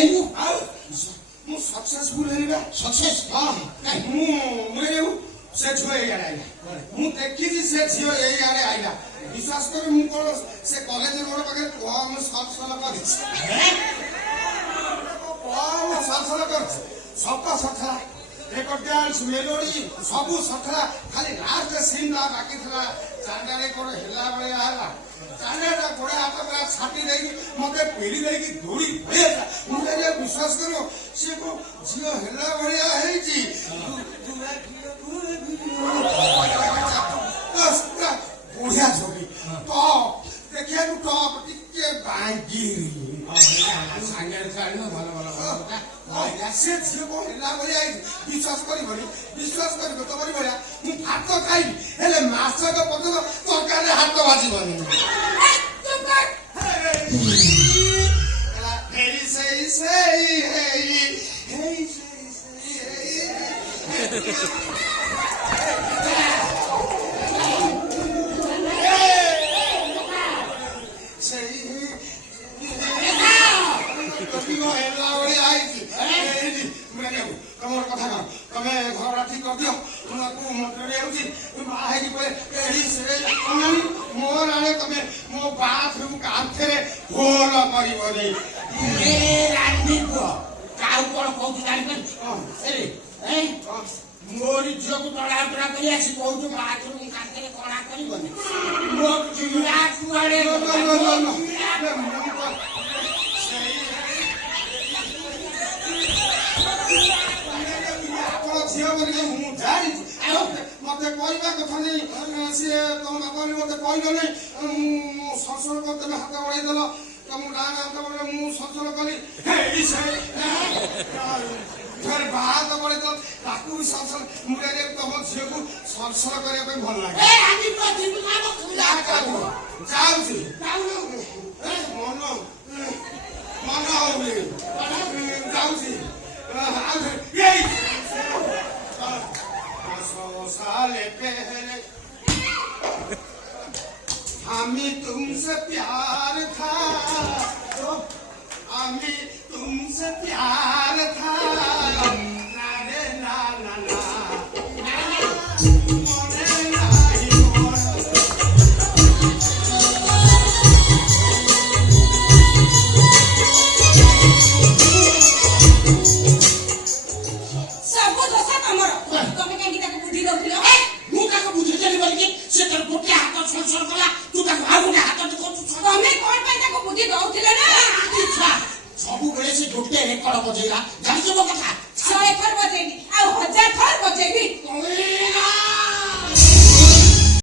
ହେଇନୁ ମୁଁ ସକ୍ସେସଫୁଲ ହେଲି ସକ୍ସେସ୍ ମୁଁ ସେ ଝିଅ ଏଇଆଡେ ଆଇଲା ମୁଁ ଦେଖିଛି ସେ ଝିଅ ଏଇଆଡେ ଆଇଲା ବିଶ୍ୱାସ କରି ମୁଁ କଣ ସେ କଲେଜ ରୋଡ ପାଖରେ କମ ସଲସଲ କରିଛି କମ ସଲସଲ କରିଛି ସତ ସଖା ରେକର୍ଡ ଡ୍ୟାନ୍ସ ମେଲୋଡି ସବୁ ସଖା ଖାଲି ଲାଷ୍ଟ ସିନ୍ ବାକି ଥିଲା ଚାରିଟାରେ କଣ ହେଲା ଭଳିଆ ହେଲା ଚାରିଟା ଗୋଡେ ହାତ ପୁରା ଛାଟି ଦେଇକି ମତେ ପିଢି ଦେଇକି ଦୌଡ଼ି ପଳେଇଲା ମୁଁ ବିଶ୍ୱାସ କର ସେ ଝିଅ ହେଲା ଭଳିଆ ହେଇଛି ବଢିଆ ଛବି ଟପ୍ ଦେଖିବାକୁ ଟପ୍ ଟିକେ ବାଙ୍ଗିରି ସାଙ୍ଗରେ ଚାଲିବ ଭଲ ଭଲ ସେ ଝିଅ କଣ ହେଲା ଭଳିଆ ହେଇଛି ବିଶ୍ୱାସ କରିବନି ବିଶ୍ୱାସ କରିବ ତମରି ଭଳିଆ ମୁଁ ଭାତ ଖାଇବି ହେଲେ ମାସକ ପର୍ଯ୍ୟନ୍ତ ତରକାରୀରେ ହାତ ବାଜିବନି ତମର କଥା କଣ ତମେ ଘରଟା ଠିକ କରିଦିଅ ମୋର ଆଣେ ତମେ ମୋ ବାଥରୁମ କାନ୍ଥରେ ହୋଲ କରିବନି କାହାକୁ କଣ କହୁଛୁ ଜାଣିପାରୁଛୁ ମୋରି ଝିଅକୁ ଟଣାଟଣା କରି ଆସି କହୁଛୁ ବାଥରୁମ କାନ୍ଥରେ କଣା କରିବନି ମୋ ଚିଡ଼ା କୁଆଡେ ଝିଅ କରିକି ମୁଁ ଜାଣିଛି ମତେ କହିବା କଥା ନେଇ ସିଏ ତମ ବାପା ମତେ କହିଲନି ମୁଁ ଶ୍ୱଶୁର ତମେ ହାତ ବଢେଇଦେଲ ତମ ଗାଁ ହାତ ବଢେଇ ମୁଁ ଶ୍ୱଶୁର କଲି ବାହାତ ବଢେଇଦେଲ ତାକୁ ବି ଶ୍ୱଶୁର ମୁଁ ତମ ଝିଅକୁ ଶ୍ୱଶୁର କରିବା ପାଇଁ ଭଲ ଲାଗେ ଯାଉଛି ମନ ମନ ହଉନି ଯାଉଛି साले पहले हमें तुमसे प्यार था हमें तुमसे प्यार था ना रे ना ना ना ସବୁବେଳେ ସେ ଗୋଟେ ରେକର୍ଡ ବଜେଇଲା ଜାଣିଛୁ ମୋ କଥା 100 ଏକର ବଜେଇନି